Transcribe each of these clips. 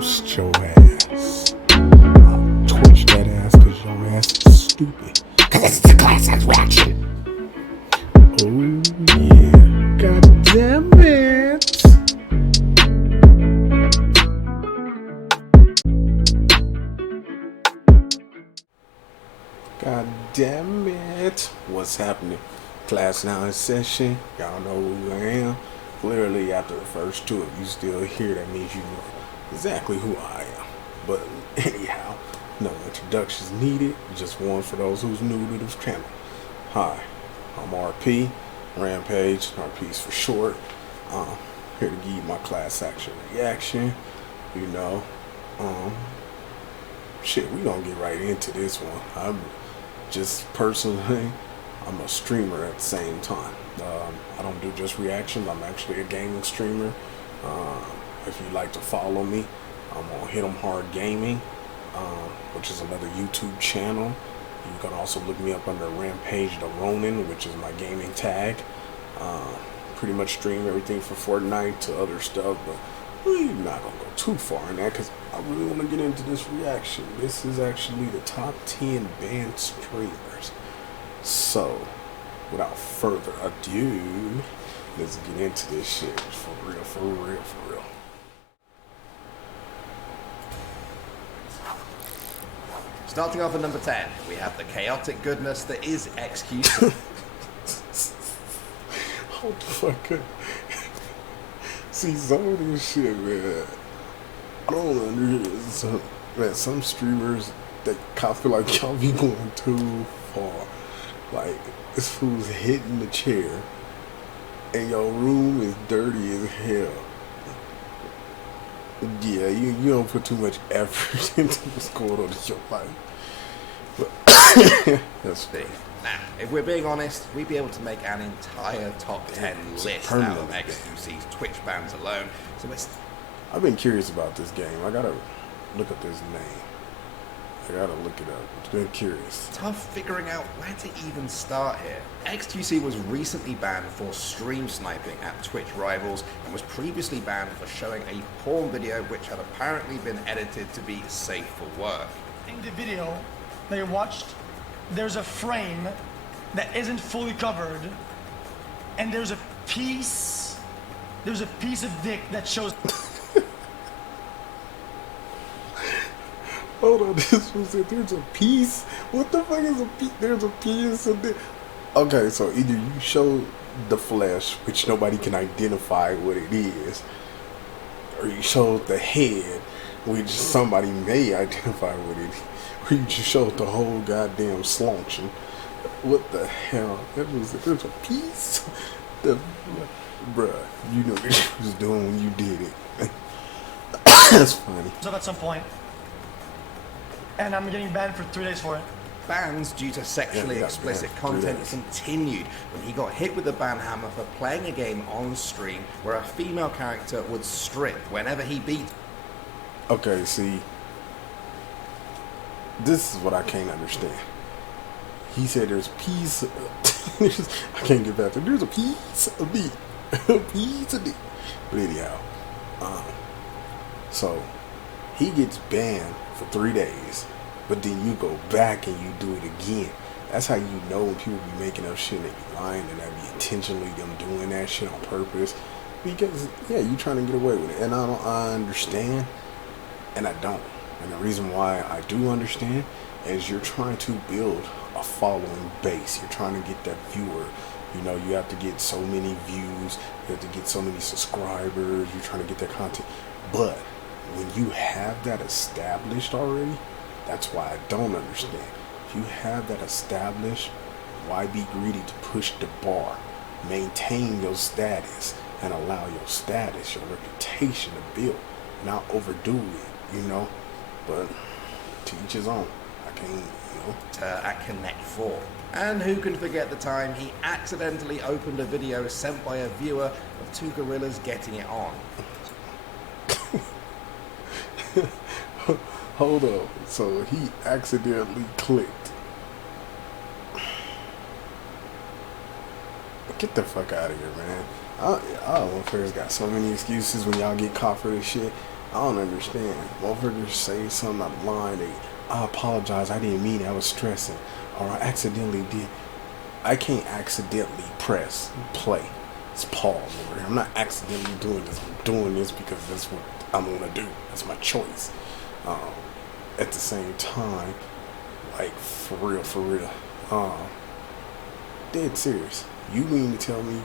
roast your ass. I'll torch that ass because your ass is stupid. Because it's the class act reaction. Oh yeah. God damn it. God damn it. What's happening? Class now in session. Y'all know who I am. Clearly, after the first two, if you still here, that means you know exactly who I am. But anyhow, no introductions needed. Just one for those who's new to this channel. Hi, I'm RP, Rampage, RP's for short. Here to give you my class action reaction. You know, shit, we gonna get right into this one. I'm just personally, I'm a streamer at the same time. I don't do just reactions. I'm actually a gaming streamer. If you'd like to follow me, I'm on Hit 'em Hard Gaming, which is another YouTube channel. You can also look me up under Rampage the Ronin, which is my gaming tag. Pretty much stream everything from Fortnite to other stuff, but we're not gonna go too far in that because I really want to get into this reaction. This is actually the top 10 banned streamers. So, without further ado, let's get into this shit for real, for real, for real. Starting off at number 10, we have the chaotic goodness that is XQC. Hold the fuck up. See, some of this shit, man, I don't understand. Man, some streamers, I feel like y'all be going too far. Like, this fool's hitting the chair, and your room is dirty as hell. Yeah, you don't put too much effort into what's going on in your life. But that's big. Now, if we're being honest, we'd be able to make an entire top 10 list out of XQC's Twitch bans alone. So I've been curious about this game. I gotta look up this name. I gotta look it up. I've been curious. Tough figuring out where to even start here. XQC was recently banned for stream sniping at Twitch Rivals and was previously banned for showing a porn video which had apparently been edited to be safe for work. In the video that you watched, there's a frame that isn't fully covered, and there's a piece of dick that shows. Hold on, this was it. There's a piece. What the fuck is a piece? There's a piece of dick. Okay, so either you show the flesh, which nobody can identify what it is, or you show the head, which somebody may identify what it is, or you just show the whole goddamn slunction. What the hell? There's a piece. Bruh, you know what you was doing when you did it. That's funny. Up at some point, and I'm getting banned for 3 days for it. Bans due to sexually explicit content continued when he got hit with the ban hammer for playing a game on stream where a female character would strip whenever he beat. Okay, see, this is what I can't understand. He said there's a piece of, I can't get back to, there's a piece of dick. A piece of dick. But anyhow, so he gets banned for 3 days, but then you go back and you do it again. That's how you know when people be making up shit and they be lying and that be intentionally them doing that shit on purpose. Because, yeah, you trying to get away with it. And I understand, and I don't. And the reason why I do understand is you're trying to build a following base. You're trying to get that viewer. You know, you have to get so many views. You have to get so many subscribers. You're trying to get that content. But when you have that established already, that's why I don't understand. If you have that established, why be greedy to push the bar? Maintain your status and allow your status, your reputation to build. Not overdo it, you know? But to each his own. I can't, you know. At Connect 4. And who can forget the time he accidentally opened a video sent by a viewer of two gorillas getting it on. Hold up. So he accidentally clicked. Get the fuck out of here, man. I don't know if there's got so many excuses when y'all get caught for this shit. I don't understand. Motherfuckers say something out of line. I apologize. I didn't mean it. I was stressing, or I accidentally did. I can't accidentally press play. It's pause over here. I'm not accidentally doing this. I'm doing this because that's what I'm gonna do. That's my choice. At the same time, like for real. Dead serious. You mean to tell me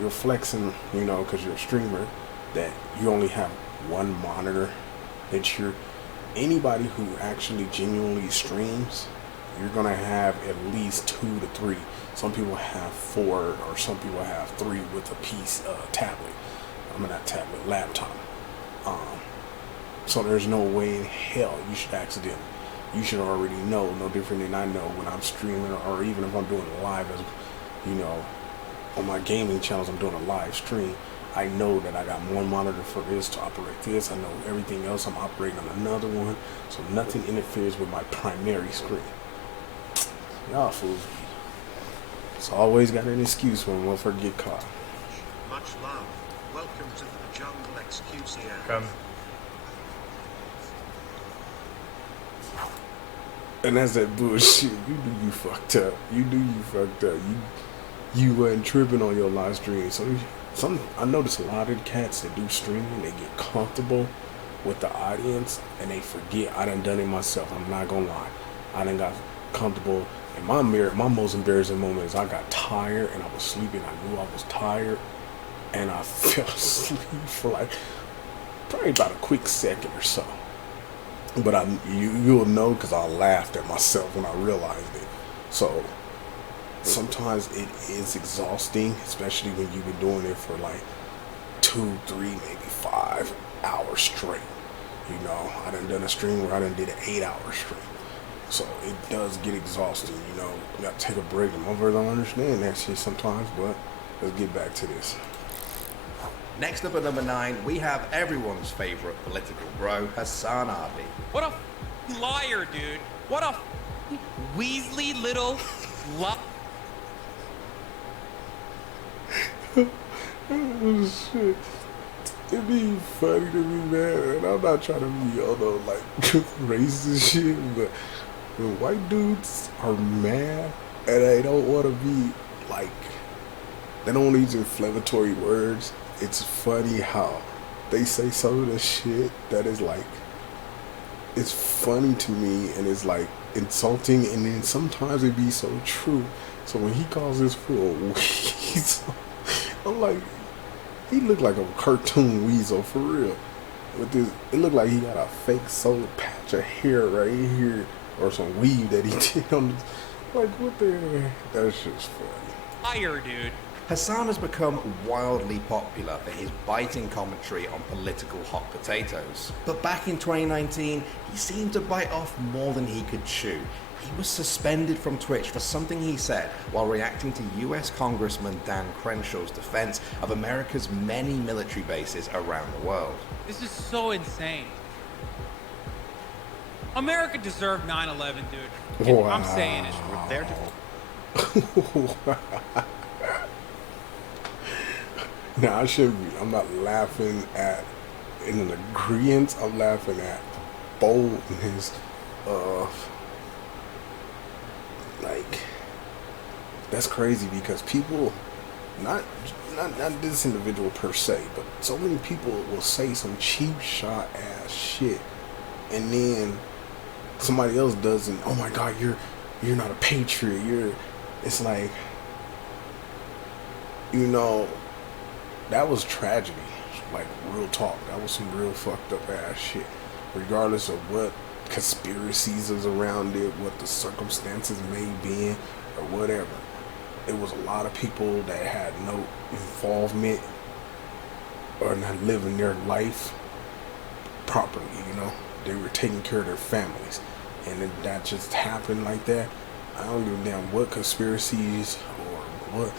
you're flexing, you know, because you're a streamer, that you only have one monitor, that you're anybody who actually genuinely streams, you're gonna have at least 2 to 3. Some people have 4, or some people have 3 with a piece tablet. I mean, not tablet, laptop. So there's no way in hell you should accidentally. You should already know, no different than I know when I'm streaming, or even if I'm doing a live, as you know, on my gaming channels, I'm doing a live stream. I know that I got one monitor for this to operate this. I know everything else I'm operating on another one, so nothing interferes with my primary screen. Y'all fools me. It's always got an excuse when one motherfucker get caught. Much love. Welcome to the jungle XQCN. Come. And that's that bullshit. You knew you fucked up. You wasn't tripping on your live stream. So I notice a lot of the cats that do streaming, they get comfortable with the audience and they forget. I done it myself. I'm not gonna lie. I done got comfortable. And my most embarrassing moment is I got tired and I was sleeping. I knew I was tired and I fell asleep for like probably about a quick second or so. But you'll know because I laughed at myself when I realized it. So sometimes it is exhausting, especially when you've been doing it for like 2, 3, maybe 5 hours straight. You know, I done a stream where I did an 8-hour stream. So it does get exhausting, you know. You gotta take a break. And motherfuckers don't understand that shit sometimes, but let's get back to this. Next up at number 9, we have everyone's favorite political bro, Hassan Abi. What a liar, dude. What a Weasley little Oh shit. It'd be funny to me, man, and I'm not trying to be although like racist shit, but when white dudes are mad and they don't want to be like, they don't use inflammatory words, it's funny how they say some of the shit that is like, it's funny to me and it's like insulting, and then sometimes it be so true. So when he calls this fool a weasel, I'm like, he looked like a cartoon weasel for real. With this, it looked like he got a fake soul patch of hair right here, or some weave that he did on this. Like, what the hell? That's just funny. liar, dude. Hassan has become wildly popular for his biting commentary on political hot potatoes. But back in 2019, he seemed to bite off more than he could chew. He was suspended from Twitch for something he said while reacting to US Congressman Dan Crenshaw's defense of America's many military bases around the world. This is so insane. America deserved 9/11, dude. And I'm saying it. We're there to... Now I shouldn't be. I'm not laughing at in an agreement. I'm laughing at boldness of like, that's crazy because people, not this individual per se, but so many people will say some cheap shot ass shit, and then somebody else doesn't. Oh my God, you're not a patriot. It's like, you know. That was tragedy, like real talk. That was some real fucked up ass shit. Regardless of what conspiracies is around it, what the circumstances may be, or whatever. It was a lot of people that had no involvement or not living their life properly, you know. They were taking care of their families. And then that just happened like that. I don't give a damn what conspiracies or what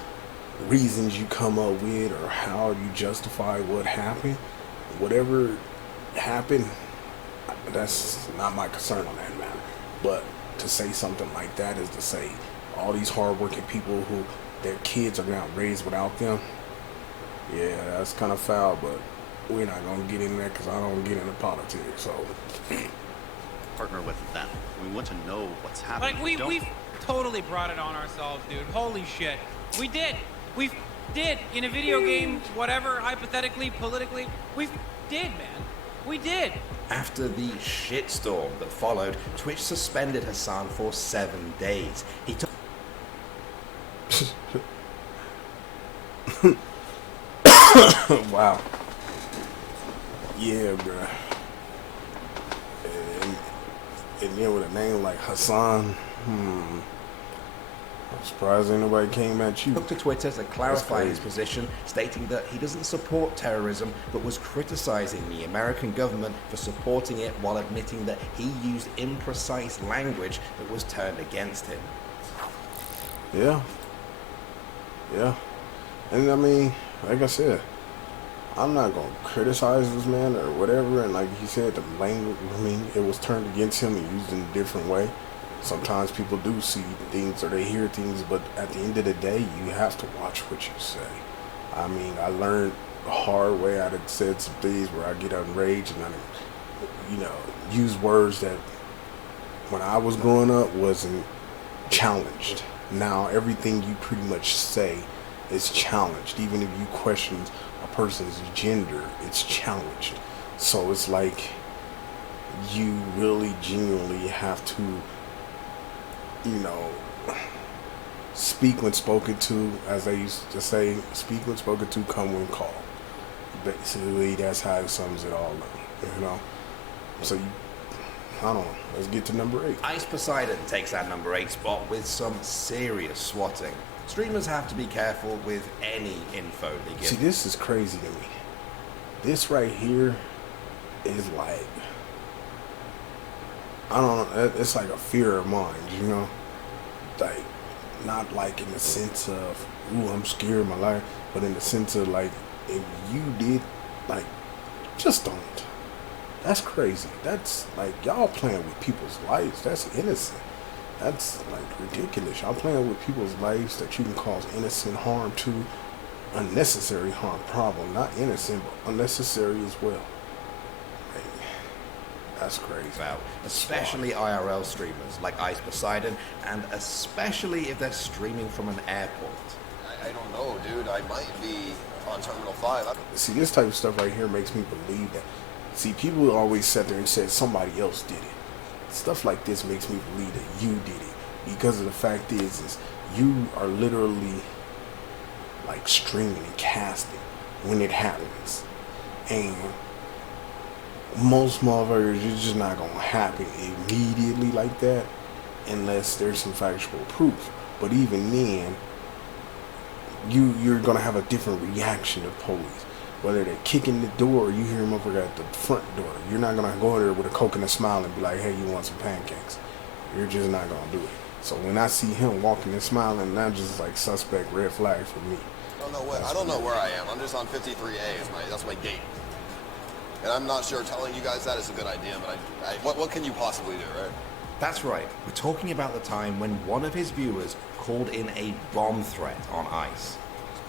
reasons you come up with or how you justify what happened. Whatever happened, that's not my concern on that matter. But to say something like that is to say all these hardworking people who their kids are now raised without them. Yeah, that's kind of foul, but we're not gonna get in there because I don't get into politics. So, Partner with that. We want to know what's happening. Like we've totally brought it on ourselves, dude. Holy shit. We did. We did in a video game, whatever, hypothetically, politically. We did, man. We did. After the shitstorm that followed, Twitch suspended Hassan for 7 days. He took wow. Yeah, bruh. And then with a name like Hassan, I'm surprised ain't nobody came at you. took to Twitter to clarify his position, stating that he doesn't support terrorism, but was criticizing the American government for supporting it while admitting that he used imprecise language that was turned against him. Yeah. Yeah. And I mean, like I said, I'm not going to criticize this man or whatever. And like he said, the language, I mean, it was turned against him and used in a different way. Sometimes people do see things or they hear things, but at the end of the day, you have to watch what you say. I mean, I learned the hard way. I had said some things where I get enraged and I, use words that when I was growing up wasn't challenged. Now, everything you pretty much say is challenged. Even if you question a person's gender, it's challenged. So it's like you really genuinely have to speak when spoken to, as they used to say, speak when spoken to, come when called. Basically, that's how it sums it all up, So, I don't know. Let's get to number 8. Ice Poseidon takes that number 8 spot with some serious swatting. Streamers have to be careful with any info they give. See, this is crazy to me. This right here is like, I don't know, it's like a fear of mine, like, not like in the sense of, ooh, I'm scared of my life, but in the sense of like, if you did, like, just don't. That's crazy. That's like, y'all playing with people's lives. That's innocent. That's like ridiculous. Y'all playing with people's lives that you can cause innocent harm to, unnecessary harm, problem. Not innocent, but unnecessary as well. That's crazy. About, especially IRL streamers like Ice Poseidon, and especially if they're streaming from an airport. I don't know, dude. I might be on Terminal 5. See, this type of stuff right here makes me believe that. See, people always sat there and said somebody else did it. Stuff like this makes me believe that you did it. Because of the fact is you are literally like streaming and casting when it happens. And most motherfuckers, it's just not gonna happen immediately like that unless there's some factual proof. But even then, you're gonna have a different reaction to police. Whether they're kicking the door or you hear them over at the front door, you're not gonna go in there with a coconut smile and be like, hey, you want some pancakes? You're just not gonna do it. So when I see him walking and smiling, I'm just like suspect, red flag for me. I don't know where I am. I'm just on 53A. That's my gate. And I'm not sure telling you guys that is a good idea, but what can you possibly do, right? That's right. We're talking about the time when one of his viewers called in a bomb threat on Ice.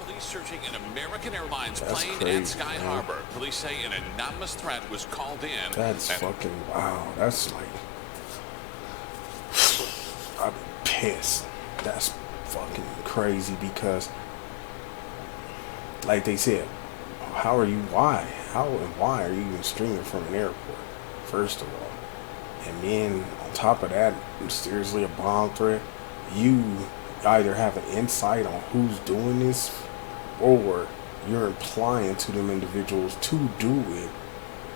Police searching an American Airlines That's plane crazy, at Sky man. Harbor. Police say an anonymous threat was called in. That's fucking wow. That's like, I'm pissed. That's fucking crazy because, like they said, why are you even streaming from an airport, first of all? And then on top of that, mysteriously a bomb threat, you either have an insight on who's doing this or you're implying to them individuals to do it.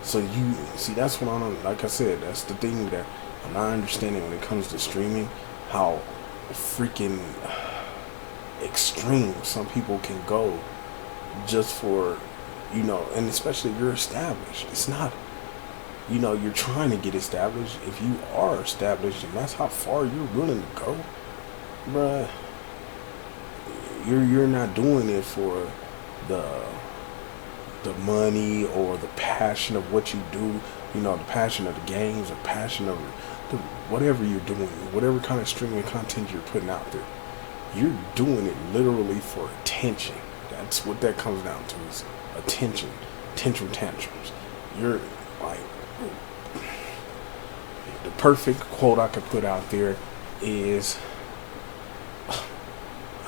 So you see, that's what I'm, like I said, that's the thing that I'm not understanding when it comes to streaming, how freaking extreme some people can go just for, and especially if you're established. It's not, you're trying to get established. If you are established and that's how far you're willing to go, bruh, you're not doing it for the money or the passion of what you do, the passion of the games or passion of whatever you're doing, whatever kind of streaming content you're putting out there. You're doing it literally for attention. That's what that comes down to, is attention. potential tantrums. You're like, the perfect quote I could put out there is,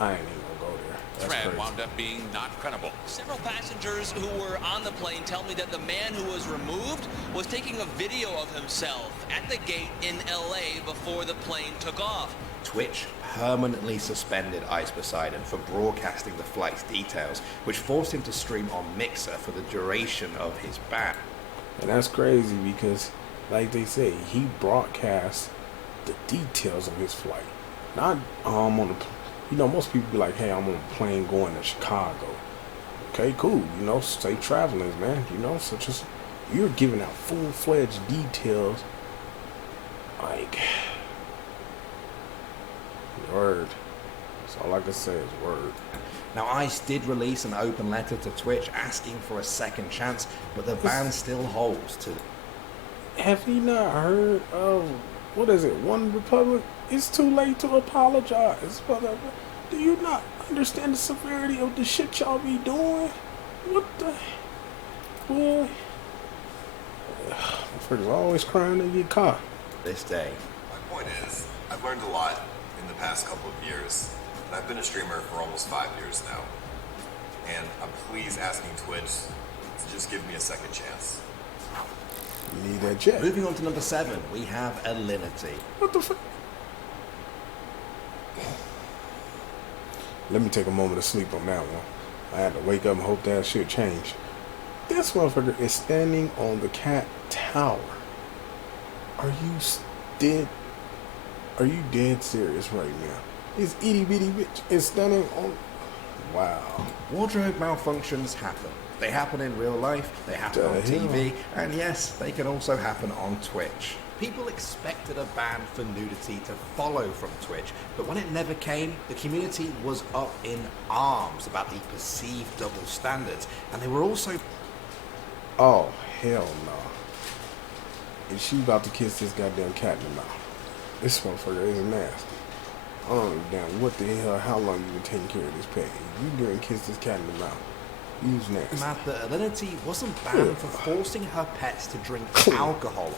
I ain't even gonna go there. That's Thread crazy. wound up being not credible. Several passengers who were on the plane tell me that the man who was removed was taking a video of himself at the gate in LA before the plane took off. Twitch permanently suspended Ice Poseidon for broadcasting the flight's details, which forced him to stream on Mixer for the duration of his ban. And that's crazy because, like they say, he broadcasts the details of his flight. Not on the, you know, most people be like, hey, I'm on a plane going to Chicago. Okay, cool. You know, safe travelers, man. You know, such as you're giving out full-fledged details. Like, word. That's all I can say is word. Now, Ice did release an open letter to Twitch asking for a second chance, but the ban still holds to. Have you not heard of, what is it, One Republic? It's too late to apologize. But do you not understand the severity of the shit y'all be doing? What the? Boy. Motherfuckers always crying to get caught. This day. My point is, I've learned a lot in the past couple of years, and I've been a streamer for almost 5 years now. And I'm please asking Twitch to just give me a second chance. You need that jet. Moving on to number 7, we have Alinity. What the fuck? Let me take a moment of sleep on that one. I had to wake up and hope that shit changed. This motherfucker is standing on the cat tower. Are you dead serious right now? This itty bitty bitch is standing on. Wow. Wardrobe malfunctions happen. They happen in real life, they happen on TV, and yes, they can also happen on Twitch. People expected a ban for nudity to follow from Twitch, but when it never came, the community was up in arms about the perceived double standards, and they were also... Oh, hell no. Is she about to kiss this goddamn cat in the mouth? This motherfucker is nasty. I don't know damn what the hell, how long you been taking care of this pet. You didn't kiss this cat in the mouth. You's nasty. Matt, that Alinity wasn't banned for forcing her pets to drink alcohol.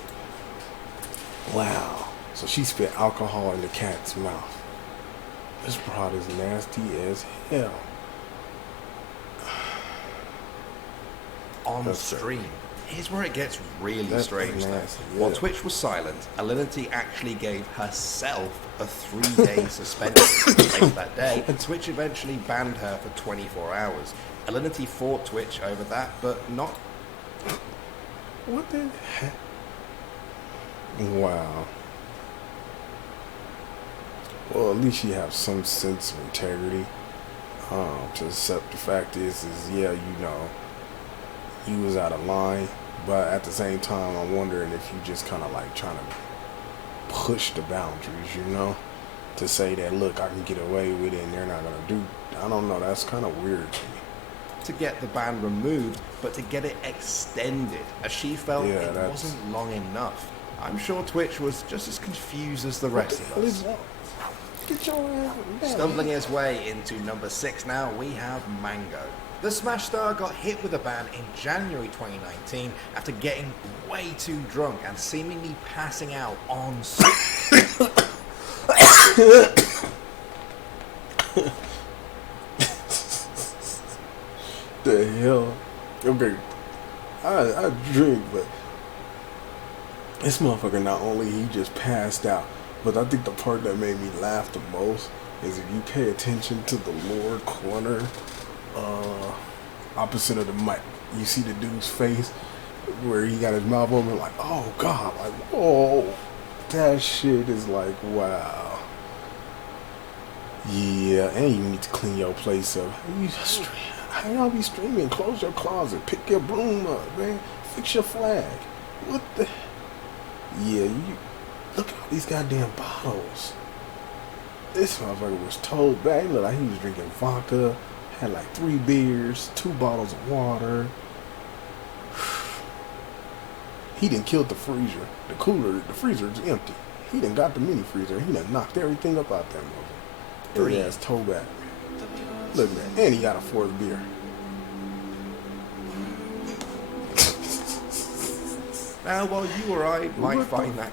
Wow. So she spit alcohol in the cat's mouth. This broad is nasty as hell. On That's stream. Here's where it gets really That's strange though. nasty, yeah. While Twitch was silent, Alinity actually gave herself a 3-day suspension later that day, and Twitch eventually banned her for 24 hours. Alinity fought Twitch over that, but not... What the heck? Wow. Well, at least you have some sense of integrity. To accept the fact is yeah, you know, you was out of line, but at the same time, I'm wondering if you just kind of like trying to push the boundaries, you know, to say that, look, I can get away with it and they're not gonna do. I don't know. That's kind of weird to me. To get the ban removed, but to get it extended, as she felt it wasn't long enough. I'm sure Twitch was just as confused as the rest of us. Get your ass down. Stumbling his way into number 6 now, we have Mango. The Smash star got hit with a ban in January 2019 after getting way too drunk and seemingly passing out on The hell? Okay, I drink, but this motherfucker, not only he just passed out, but I think the part that made me laugh the most is if you pay attention to the lower corner, opposite of the mic, you see the dude's face where he got his mouth open, like, oh god, like, whoa, that shit is like, wow. Yeah, and you need to clean your place up. How y'all be streaming? Close your closet, pick your broom up, man, fix your flag. What the? Yeah, you look at all these goddamn bottles. This motherfucker was told back. He looked like he was drinking vodka, had like 3 beers, 2 bottles of water. He done killed the freezer. The cooler, the freezer is empty. He done got the mini freezer. He done knocked everything up out that motherfucker. His ass toe back. Look, man, and he got a 4th beer. Now, while you or I might What the find that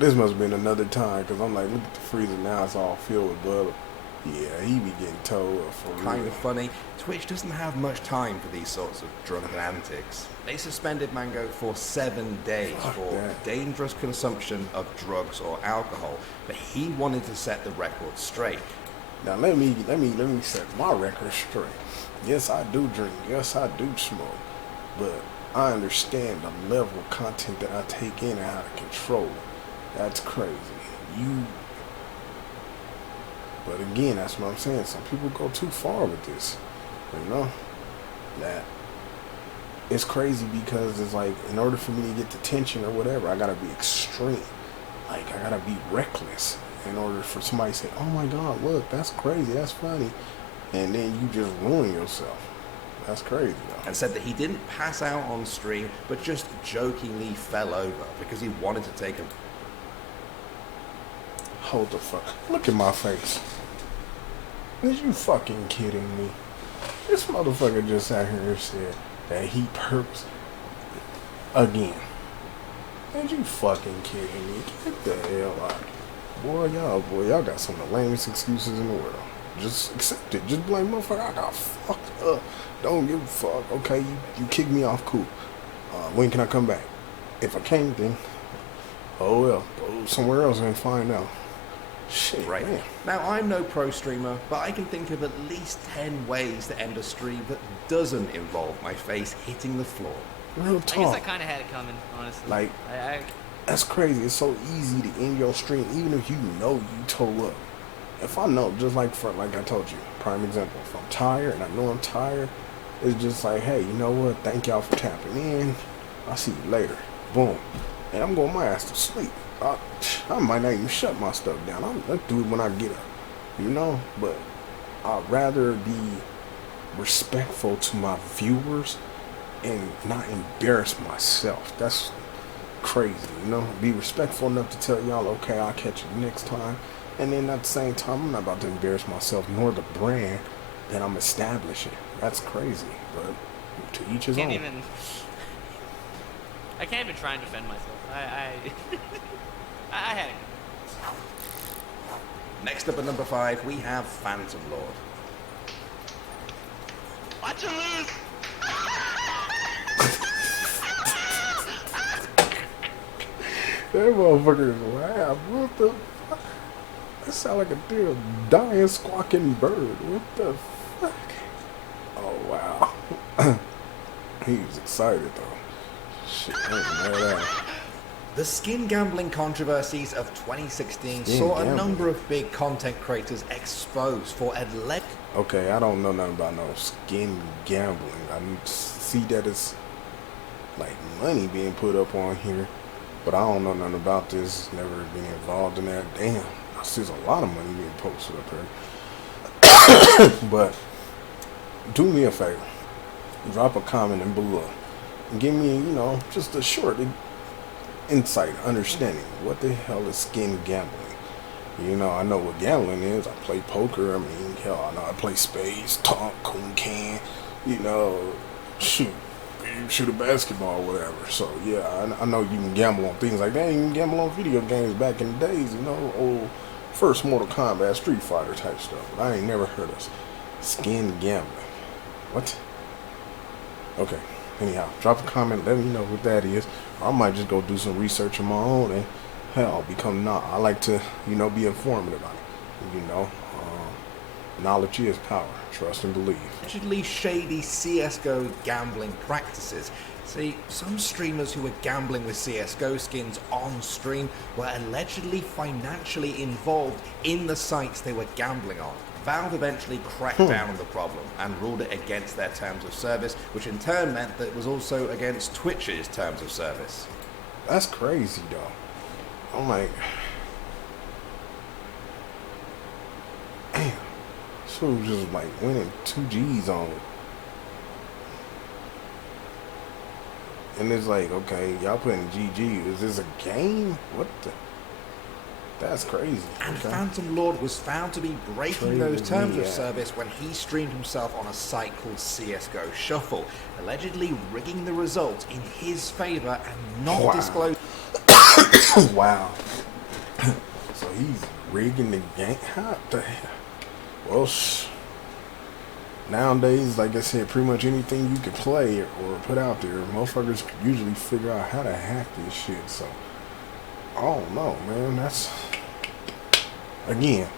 This must have been another time, because I'm like, look at the freezer now, it's all filled with butter. Yeah, he be getting told for kind real. of funny, Twitch doesn't have much time for these sorts of drunken antics. They suspended Mango for 7 days Fuck for that. dangerous consumption of drugs or alcohol, but he wanted to set the record straight. Now let me set my record straight. Yes, I do drink. Yes, I do smoke. But I understand the level of content that I take in and how to control it. That's crazy. But again, that's what I'm saying. Some people go too far with this. You know? That it's crazy because it's like, in order for me to get the tension or whatever, I gotta be extreme. Like, I gotta be reckless in order for somebody to say, oh my God, look, that's crazy, that's funny. And then you just ruin yourself. That's crazy, though. And said that he didn't pass out on stream, but just jokingly fell over because he wanted to take a... Hold the fuck. Look at my face. Is you fucking kidding me? This motherfucker just sat here and said that he purposed again. Is you fucking kidding me? Get the hell out. Boy, y'all got some of the lamest excuses in the world. Just accept it. Just blame motherfucker. I got fucked up. Don't give a fuck. Okay, you kicked me off, cool. When can I come back? If I can't, then oh well. Go somewhere else and find out. Shit, Right. man. Now, I'm no pro streamer, but I can think of at least 10 ways to end a stream that doesn't involve my face hitting the floor. Real I guess talk. I kind of had it coming, honestly. Like, I that's crazy. It's so easy to end your stream, even if you know you toe up. If I know, just like I told you, prime example. If I'm tired and I know I'm tired, it's just like, hey, you know what? Thank y'all for tapping in. I'll see you later. Boom. And I'm going my ass to sleep. I might not even shut my stuff down. I'll do it when I get up, you know. But I'd rather be respectful to my viewers and not embarrass myself. That's crazy, you know. Be respectful enough to tell y'all, okay, I'll catch you next time. And then at the same time, I'm not about to embarrass myself nor the brand that I'm establishing. That's crazy, but to each his own. I can't even try and defend myself. I had it. Next up at number 5, we have Phantom Lord. Watch him lose! That motherfucker is loud. What the fuck? That sound like a damn dying, squawking bird. What the fuck? Oh, wow. He was excited, though. Shit, I ain't mad at him. The skin gambling controversies of 2016 Skin saw a gambling. number of big content creators exposed for alleged... Okay, I don't know nothing about no skin gambling. I see that it's like money being put up on here, but I don't know nothing about this. Never been involved in that. Damn, I see a lot of money being posted up here. But do me a favor, drop a comment in below and give me, you know, just a short insight, understanding. What the hell is skin gambling? You know, I know what gambling is. I play poker. I mean, hell, I know I play spades, talk, coon can, you know, shoot a basketball, whatever. So, yeah, I know you can gamble on things like that. You can gamble on video games back in the days, you know, old first Mortal Kombat, Street Fighter type stuff. But I ain't never heard of skin gambling. What? Okay. Anyhow, drop a comment, let me know what that is. Or I might just go do some research on my own and, hell, I like to, you know, be informed about it. You know, knowledge is power. Trust and believe. allegedly shady CSGO gambling practices. See, some streamers who were gambling with CSGO skins on stream were allegedly financially involved in the sites they were gambling on. Valve eventually cracked down on the problem and ruled it against their terms of service, which in turn meant that it was also against Twitch's terms of service. That's crazy, though. I'm like, damn. So it was just like winning 2 G's on it. And it's like, okay, y'all putting GG. Is this a game? What the? That's crazy. And Okay. Phantom Lord was found to be breaking those Trading terms of Media. service when he streamed himself on a site called CSGO Shuffle, allegedly rigging the results in his favor and not Wow. disclosing. Wow. So he's rigging the game. How the hell? Well, nowadays, like I said, pretty much anything you can play or put out there, motherfuckers usually figure out how to hack this shit. So, I don't know, man. That's, again,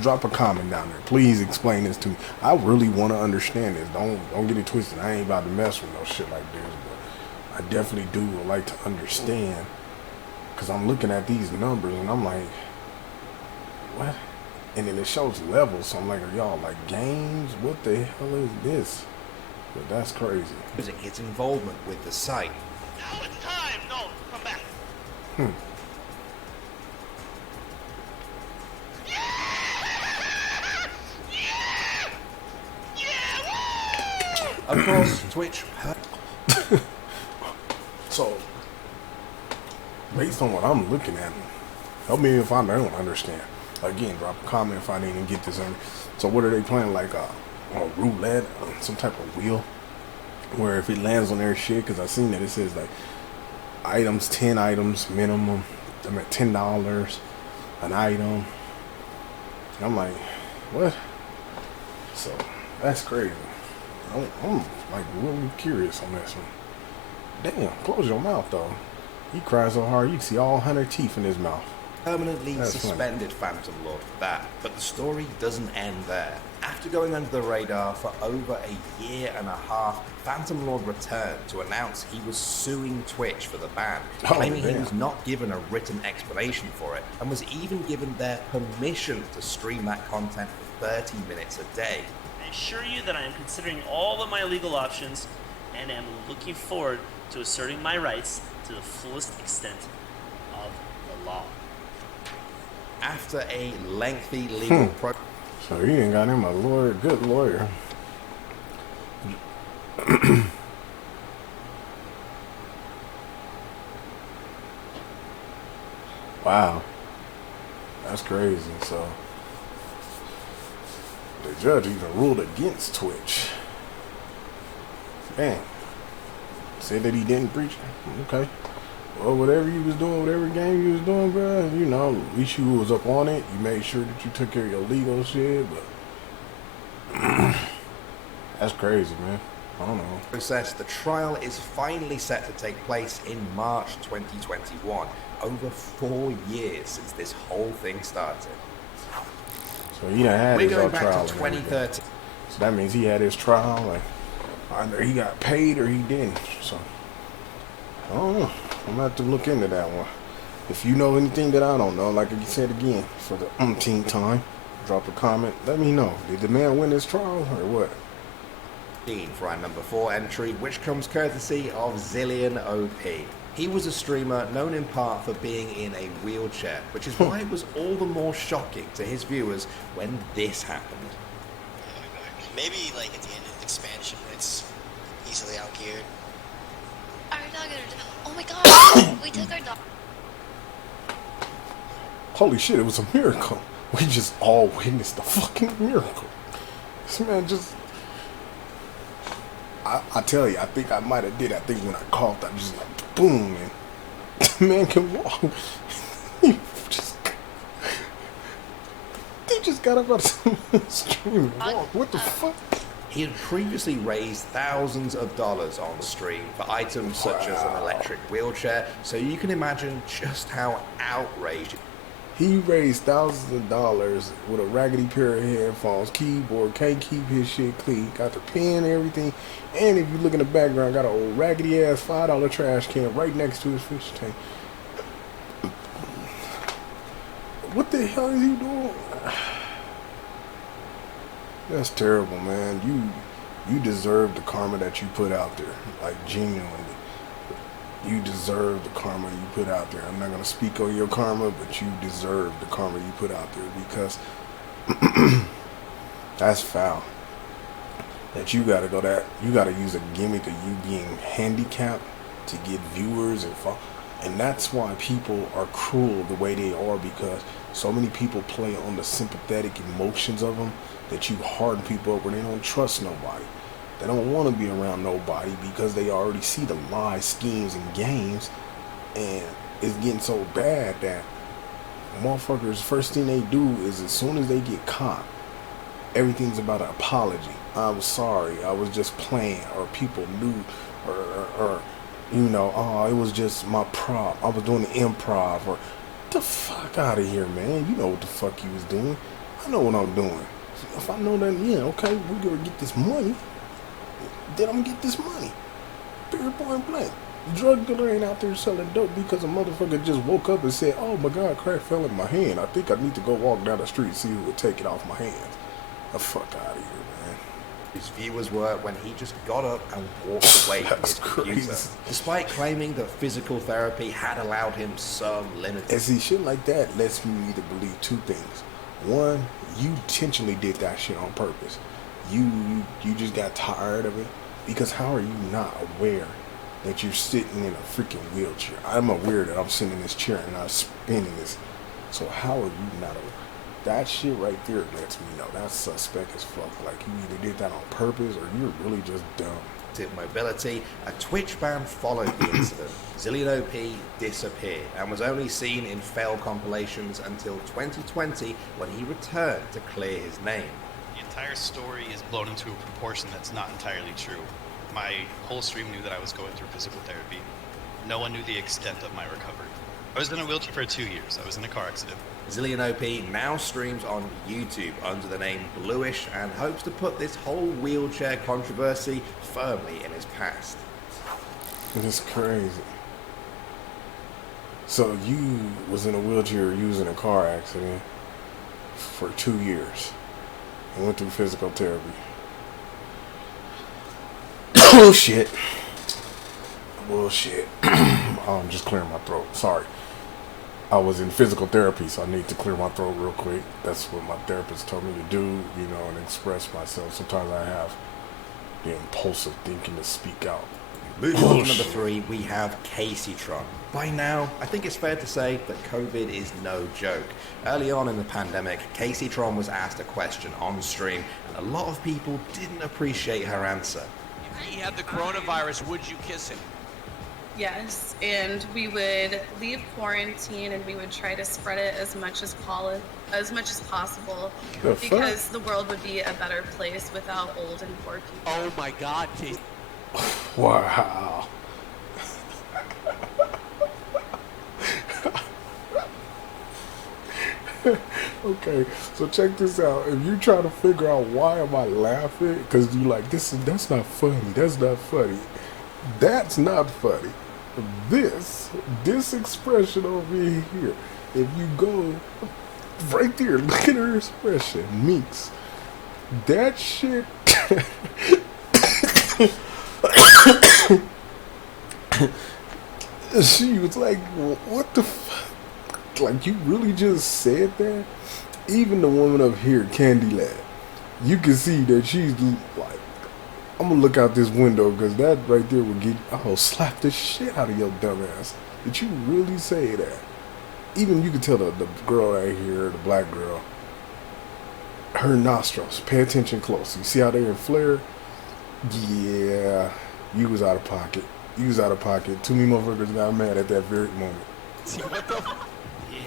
drop a comment down there. Please explain this to me. I really want to understand this. Don't get it twisted. I ain't about to mess with no shit like this, but I definitely do would like to understand, because I'm looking at these numbers and I'm like, what? And then it shows levels, so I'm like, are y'all like games? What the hell is this? But that's crazy. His involvement with the site. Now it's time. No, come back. Of course, Twitch. So, based on what I'm looking at, help me if I don't understand. Again, drop a comment if I didn't get this in. So what are they playing, like a roulette, some type of wheel, where if it lands on their shit, because I seen that it says like items, 10 items minimum, I'm at $10 an item. And I'm like, what? So that's crazy. I'm like really curious on this one. Damn, close your mouth though. He cried so hard you can see all 100 teeth in his mouth. Permanently That's suspended Phantom Lord for that. But the story doesn't end there. After going under the radar for over a year and a half, Phantom Lord returned to announce he was suing Twitch for the ban, claiming he damn. was not given a written explanation for it, and was even given their permission to stream that content for 30 minutes a day. I assure you that I am considering all of my legal options and am looking forward to asserting my rights to the fullest extent of the law. After a lengthy legal process. So he ain't got him a lawyer, good lawyer. Wow. That's crazy. So the judge even ruled against Twitch. Damn. Said that he didn't breach. Okay. Well, whatever you was doing, whatever game you was doing, bro, you know, at least you was up on it. You made sure that you took care of your legal shit, but that's crazy, man. I don't know. Process. The trial is finally set to take place in March 2021. Over 4 years since this whole thing started. So he done had We're his going back trial. to and everything. 2013. So that means he had his trial, like either he got paid or he didn't. So I don't know. I'm gonna have to look into that one. If you know anything that I don't know, like I said again, for the umpteenth time, drop a comment. Let me know. Did the man win his trial or what? For our number 4 entry, which comes courtesy of Zillion OP. He was a streamer known in part for being in a wheelchair, which is why it was all the more shocking to his viewers when this happened. Maybe like at the end of the expansion when it's easily outgeared. Our dog, oh my god, we took our dog. Holy shit, it was a miracle. We just all witnessed a fucking miracle. This man just... I tell you, I think I might have did. I think when I coughed, I just like, boom, and the man can walk. he just got up out of the stream and walked. What the fuck? He had previously raised thousands of dollars on stream for items such as an electric wheelchair, so you can imagine just how outraged. He raised thousands of dollars with a raggedy pair of headphones, keyboard, can't keep his shit clean, got the pen and everything, and if you look in the background, got an old raggedy ass $5 trash can right next to his fish tank. What the hell is he doing? That's terrible, man. You deserve the karma that you put out there, like genuinely. You deserve the karma you put out there. I'm not going to speak on your karma, but you deserve the karma you put out there because that's foul. That you got to go that, you got to use a gimmick of you being handicapped to get viewers and And that's why people are cruel the way they are, because so many people play on the sympathetic emotions of them that you harden people up where they don't trust nobody. They don't want to be around nobody because they already see the lies, schemes, and games. And it's getting so bad that motherfuckers, first thing they do is as soon as they get caught, everything's about an apology. I was sorry, I was just playing, or people knew, or you know, oh, it was just my prop. I was doing the improv, or the fuck out of here, man. You know what the fuck you was doing. I know what I'm doing. If I know that, yeah, okay, we're gonna get this money, then I'm gonna get this money. Period, point blank. The drug dealer ain't out there selling dope because a motherfucker just woke up and said, oh my God, crack fell in my hand. I think I need to go walk down the street and see who would take it off my hands. The fuck out of here, man. His viewers were when he just got up and walked away from his computer, crazy. despite claiming that physical therapy had allowed him some limited. And see, shit like that lets me either believe two things. One, you intentionally did that shit on purpose. You just got tired of it. Because how are you not aware that you're sitting in a freaking wheelchair? I'm aware that I'm sitting in this chair and I'm spinning this. So how are you not aware? That shit right there lets me know that's suspect as fuck. Like, you either did that on purpose or you're really just dumb. Mobility, a Twitch ban followed the incident. Zillion OP disappeared and was only seen in fail compilations until 2020 when he returned to clear his name. The entire story is blown into a proportion that's not entirely true. My whole stream knew that I was going through physical therapy. No one knew the extent of my recovery. I was in a wheelchair for 2 years. I was in a car accident. Zillion OP now streams on YouTube under the name Bluish and hopes to put this whole wheelchair controversy firmly in his past. It's crazy. So you was in a wheelchair, you was in a car accident for 2 years and went through physical therapy. Bullshit. Bullshit. I'm just clearing my throat. Sorry. I was in physical therapy, so I need to clear my throat real quick. That's what my therapist told me to do, you know, and express myself. Sometimes I have the impulsive thinking to speak out. Moving on to number 3, we have Caseytron. By now, I think it's fair to say that COVID is no joke. Early on in the pandemic, Caseytron was asked a question on stream, and a lot of people didn't appreciate her answer. If he had the coronavirus, would you kiss him? Yes, and we would leave quarantine and we would try to spread it as much as possible, because the world would be a better place without old and poor people. Oh my God, Casey. Wow. Okay, so check this out. If you try to figure out why am I laughing, because you like that's not funny. That's not funny. That's not funny. This expression over here. If you go right there, look at her expression, Meeks. That shit. She was like, what the fuck? Like, you really just said that? Even the woman up here, Candyland, you can see that she's like, I'm gonna look out this window because that right there will get, I'll slap the shit out of your dumb ass. Did you really say that? Even you can tell the girl right here, the black girl, her nostrils, pay attention close. You see how they're in flare? Yeah, you was out of pocket. You was out of pocket. Too many motherfuckers got mad at that very moment. What the?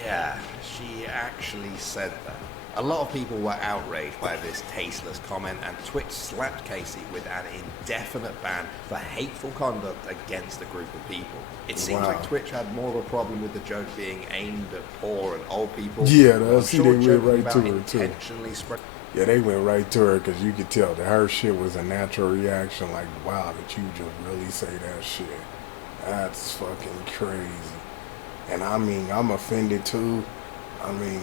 Yeah, she actually said that. A lot of people were outraged by this tasteless comment, and Twitch slapped Casey with an indefinite ban for hateful conduct against a group of people. It seems like Twitch had more of a problem with the joke being aimed at poor and old people. Yeah, I see they went right to her too. Intentionally spread. Yeah, they went right to her because you could tell that her shit was a natural reaction. Like, wow, that you just really say that shit. That's fucking crazy. And I mean, I'm offended too. I mean,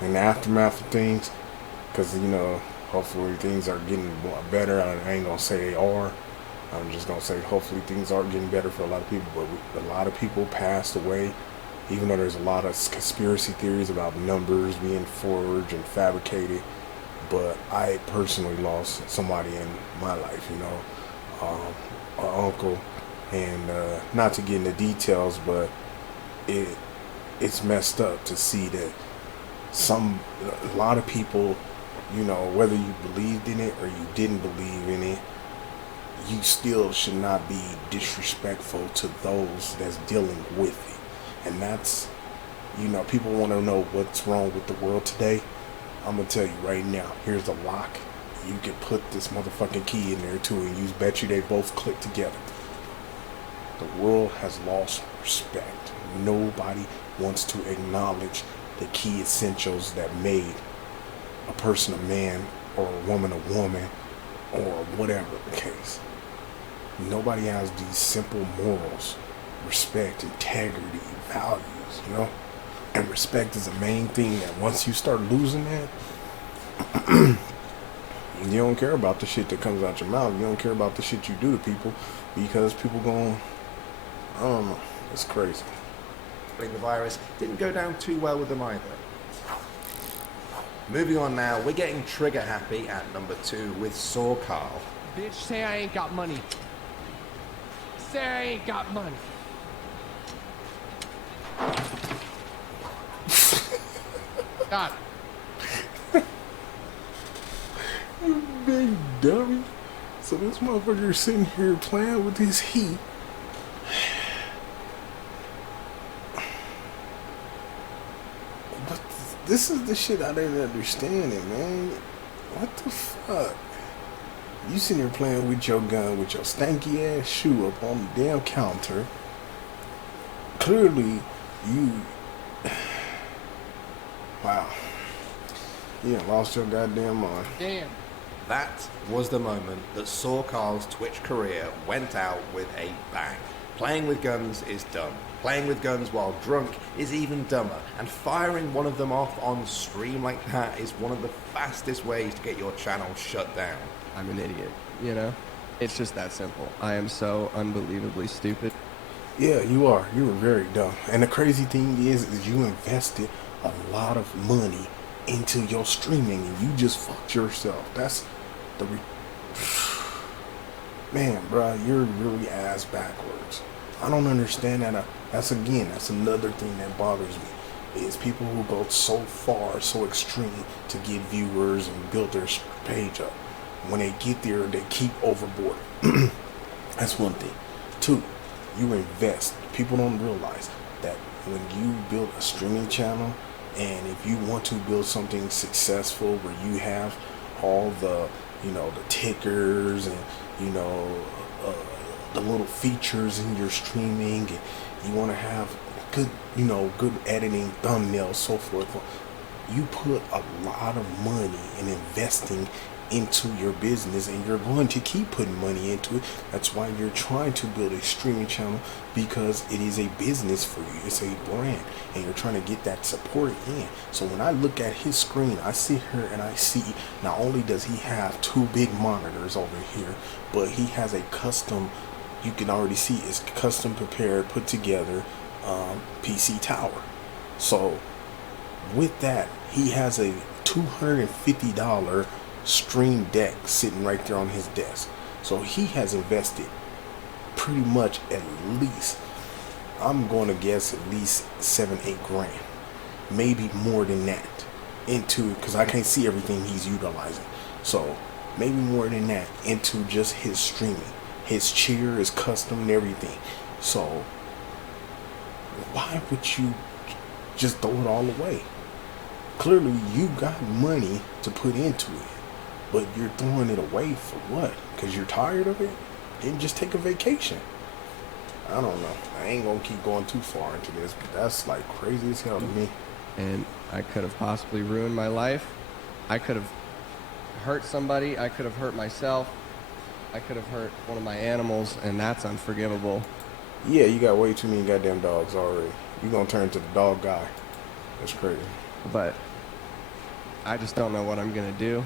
in the aftermath of things, because, you know, hopefully things are getting better. I ain't gonna say they are. I'm just gonna say hopefully things are getting better for a lot of people. But a lot of people passed away, even though there's a lot of conspiracy theories about numbers being forged and fabricated. But I personally lost somebody in my life, you know, an uncle, And not to get into details, but it's messed up to see that a lot of people, you know, whether you believed in it or you didn't believe in it, you still should not be disrespectful to those that's dealing with it. And that's, you know, people want to know what's wrong with the world today. I'm going to tell you right now, here's the lock. You can put this motherfucking key in there too, and you bet you they both click together. The world has lost respect. Nobody wants to acknowledge the key essentials that made a person a man or a woman, or whatever the case. Nobody has these simple morals, respect, integrity, values, you know? And respect is the main thing that once you start losing that, you don't care about the shit that comes out your mouth. You don't care about the shit you do to people because people going, I don't know, it's crazy. The virus didn't go down too well with them either. Moving on now, we're getting trigger happy at number 2 with Saw Carl. Bitch, say I ain't got money. Say I ain't got money. God. You big dummy. So this motherfucker sitting here playing with his heat. But this is the shit I didn't understand it, man. What the fuck? You sitting here playing with your gun with your stanky ass shoe up on the damn counter. Clearly, you... Wow. You done lost your goddamn mind. Damn. That was the moment that Saw Carl's Twitch career went out with a bang. Playing with guns is dumb. Playing with guns while drunk is even dumber. And firing one of them off on stream like that is one of the fastest ways to get your channel shut down. I'm an idiot, you know? It's just that simple. I am so unbelievably stupid. Yeah, you are. You were very dumb. And the crazy thing is you invested a lot of money into your streaming and you just fucked yourself. That's the man, bro, you're really ass backwards. I don't understand that. That's another thing that bothers me is people who go so far, so extreme to get viewers and build their page up. When they get there, they keep overboard. That's one thing. 2, you invest. People don't realize that when you build a streaming channel, and if you want to build something successful where you have all the, you know, the tickers and, you know, the little features in your streaming, and you want to have good, you know, good editing, thumbnails, so forth, you put a lot of money in investing into your business, and you're going to keep putting money into it. That's why you're trying to build a streaming channel, because it is a business for you. It's a brand, and you're trying to get that support in. So when I look at his screen, I sit here and I see not only does he have 2 big monitors over here, but he has a custom, you can already see it's custom prepared, put together PC tower. So with that, he has a $250 Stream Deck sitting right there on his desk. So he has invested pretty much at least, I'm going to guess, at least $7-8 grand, maybe more than that, into, because I can't see everything he's utilizing, so maybe more than that into just his streaming. His chair is custom and everything. So why would you just throw it all away? Clearly you got money to put into it, but you're throwing it away for what? Because you're tired of it? Then just take a vacation. I don't know. I ain't gonna keep going too far into this, but that's like crazy as hell to me. And I could have possibly ruined my life. I could have hurt somebody. I could have hurt myself. I could have hurt one of my animals, and that's unforgivable. Yeah, you got way too many goddamn dogs already. You gonna turn into the dog guy. That's crazy. But I just don't know what I'm gonna do.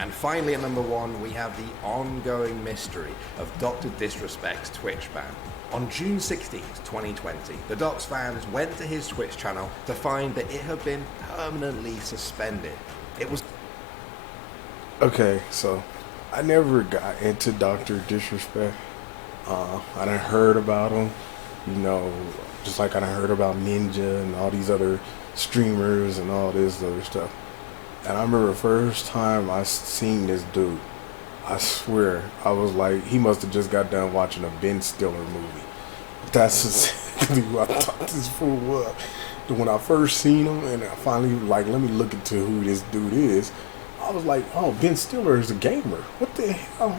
And finally at number 1, we have the ongoing mystery of Dr. Disrespect's Twitch ban. On June 16th, 2020, the Docs fans went to his Twitch channel to find that it had been permanently suspended. It was... Okay, so I never got into Dr. Disrespect. I done heard about him, you know, just like I done heard about Ninja and all these other streamers and all this other stuff. And I remember the first time I seen this dude, I swear, I was like, he must have just got done watching a Ben Stiller movie. That's exactly what I thought this fool was. When I first seen him and I finally like, let me look into who this dude is, I was like, oh, Ben Stiller is a gamer. What the hell?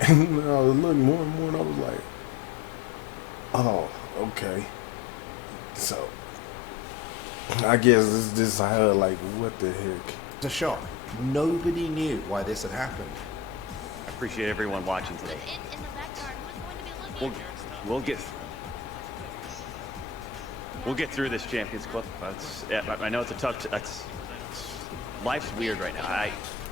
And I was looking more and more and I was like, oh, okay. So, I guess this is how, like, what the heck? It's a shock. Nobody knew why this had happened. I appreciate everyone watching today. We'll get through this, Champions Club. I know it's a tough. Life's weird right now.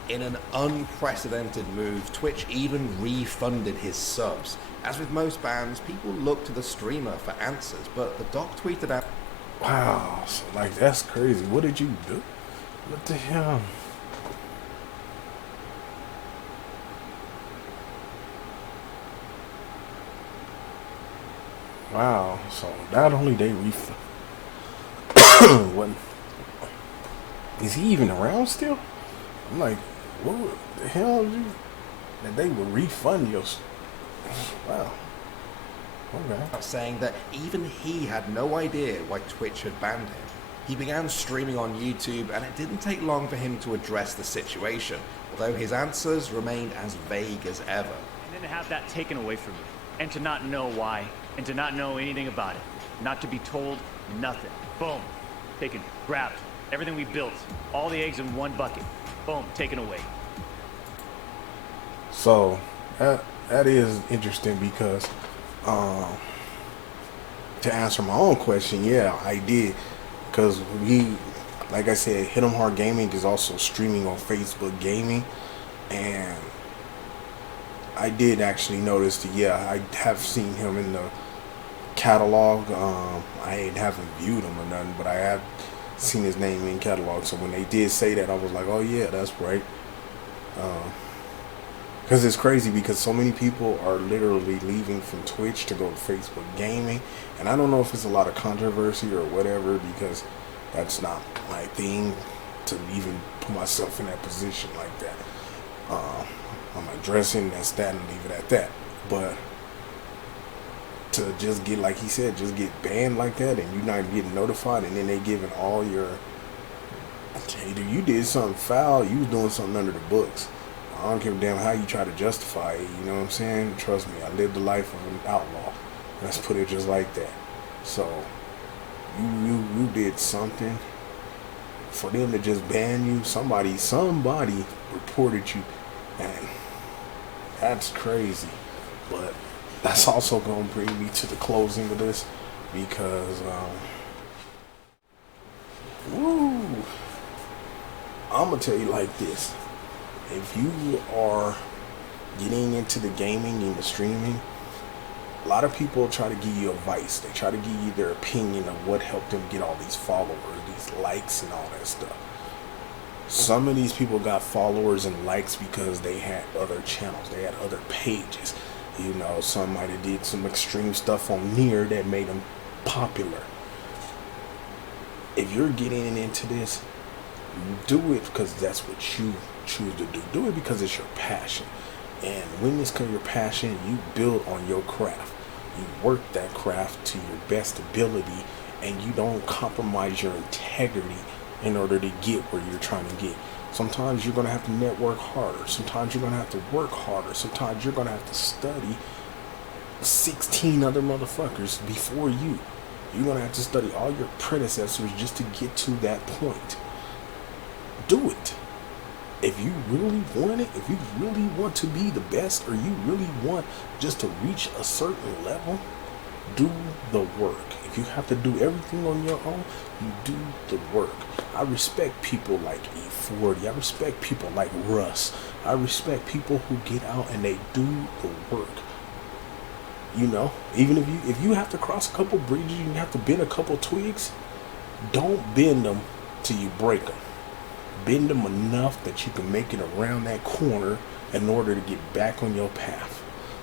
In an unprecedented move, Twitch even refunded his subs. As with most bans, people look to the streamer for answers, but the doc tweeted out, wow, so like that's crazy. What did you do? What the hell? Wow, so not only they refund. What? Is he even around still? I'm like, what the hell? That they would refund your. Wow. Okay. Saying that even he had no idea why Twitch had banned him. He began streaming on YouTube, and it didn't take long for him to address the situation, although his answers remained as vague as ever. And then to have that taken away from you, and to not know why, and to not know anything about it, not to be told nothing. Boom. Taken, grabbed, everything we built, all the eggs in one bucket. Boom, taken away. So that is interesting because to answer my own question, yeah, I did, because we, like I said, Hit 'em Hard Gaming is also streaming on Facebook Gaming, and I did actually notice that, yeah, I have seen him in the catalog. I haven't viewed him or nothing, but I have seen his name in catalog. So when they did say that, I was like, oh yeah, that's right. Because it's crazy because so many people are literally leaving from Twitch to go to Facebook Gaming, and I don't know if it's a lot of controversy or whatever, because that's not my thing to even put myself in that position like that. I'm addressing that's that and leave it at that. But to just get, like he said, just get banned like that and you're not getting notified, and then they giving all your, either you did something foul, you was doing something under the books. I don't give a damn how you try to justify it, you know what I'm saying? Trust me, I lived the life of an outlaw. Let's put it just like that. So, you did something. For them to just ban you, somebody reported you, and that's crazy. But that's also going to bring me to the closing of this, because, I'm going to tell you like this. If you are getting into the gaming and the streaming, a lot of people try to give you advice. They try to give you their opinion of what helped them get all these followers, these likes and all that stuff. Some of these people got followers and likes because they had other channels. They had other pages. You know, somebody did some extreme stuff on Nier that made them popular. If you're getting into this, do it because that's what you choose to do. Do it because it's your passion. And when it's your passion, you build on your craft. You work that craft to your best ability, and you don't compromise your integrity in order to get where you're trying to get. Sometimes you're going to have to network harder. Sometimes you're going to have to work harder. Sometimes you're going to have to study 16 other motherfuckers before you. You're going to have to study all your predecessors just to get to that point. Do it. If you really want it, if you really want to be the best, or you really want just to reach a certain level, do the work. If you have to do everything on your own, you do the work. I respect people like E40. I respect people like Russ. I respect people who get out and they do the work. You know, even if you have to cross a couple bridges, you have to bend a couple twigs, don't bend them till you break them. Bend them enough that you can make it around that corner in order to get back on your path.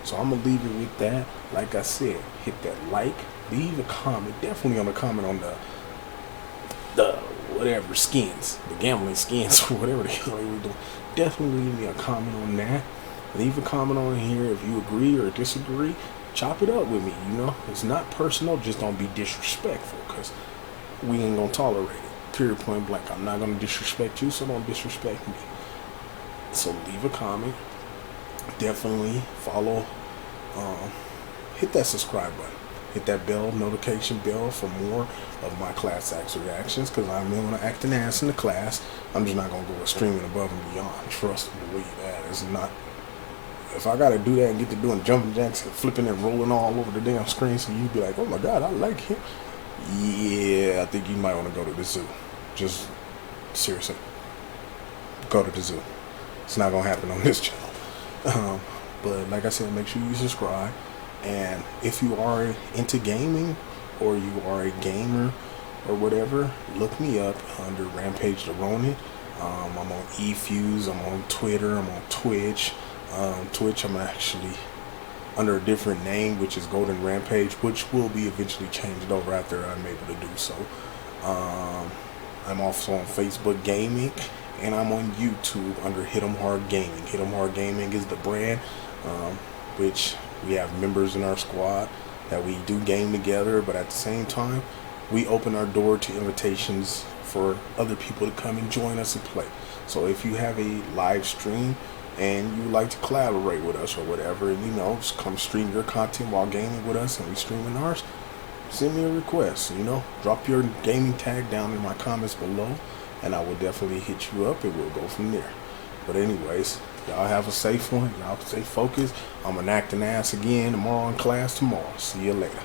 So I'm gonna leave it with that. Like I said, hit that like, leave a comment, definitely on the comment on the whatever skins, the gambling skins or whatever the hell we're doing. Definitely leave me a comment on that. Leave a comment on here if you agree or disagree. Chop it up with me, you know. It's not personal, just don't be disrespectful, because we ain't gonna tolerate it. Period, point blank. I'm not gonna disrespect you, so don't disrespect me. So leave a comment. Definitely follow. Hit that subscribe button. Hit that bell, notification bell for more of my class acts reactions, because I'm going to act an ass in the class. I'm just not going to go streaming above and beyond. Trust and believe that. It's not. If I got to do that and get to doing jumping jacks and flipping and rolling all over the damn screen, so you'd be like, oh my God, I like him. Yeah, I think you might want to go to the zoo. Just seriously, go to the zoo. It's not going to happen on this channel. But like I said, make sure you subscribe. And if you are into gaming or you are a gamer or whatever, look me up under Rampage the Ronin. I'm on eFuse, I'm on Twitter, I'm on Twitch. Twitch, I'm actually under a different name, which is Golden Rampage, which will be eventually changed over after I'm able to do so. I'm also on Facebook Gaming, and I'm on YouTube under Hit 'em Hard Gaming. Hit 'em Hard Gaming is the brand, which we have members in our squad that we do game together, but at the same time, we open our door to invitations for other people to come and join us and play. So if you have a live stream and you would like to collaborate with us or whatever, and you know, just come stream your content while gaming with us and we streaming ours, send me a request, you know, drop your gaming tag down in my comments below, and I will definitely hit you up and we'll go from there. But anyways, y'all have a safe one. Y'all stay focused. I'm gonna act an ass again tomorrow in class tomorrow. See you later.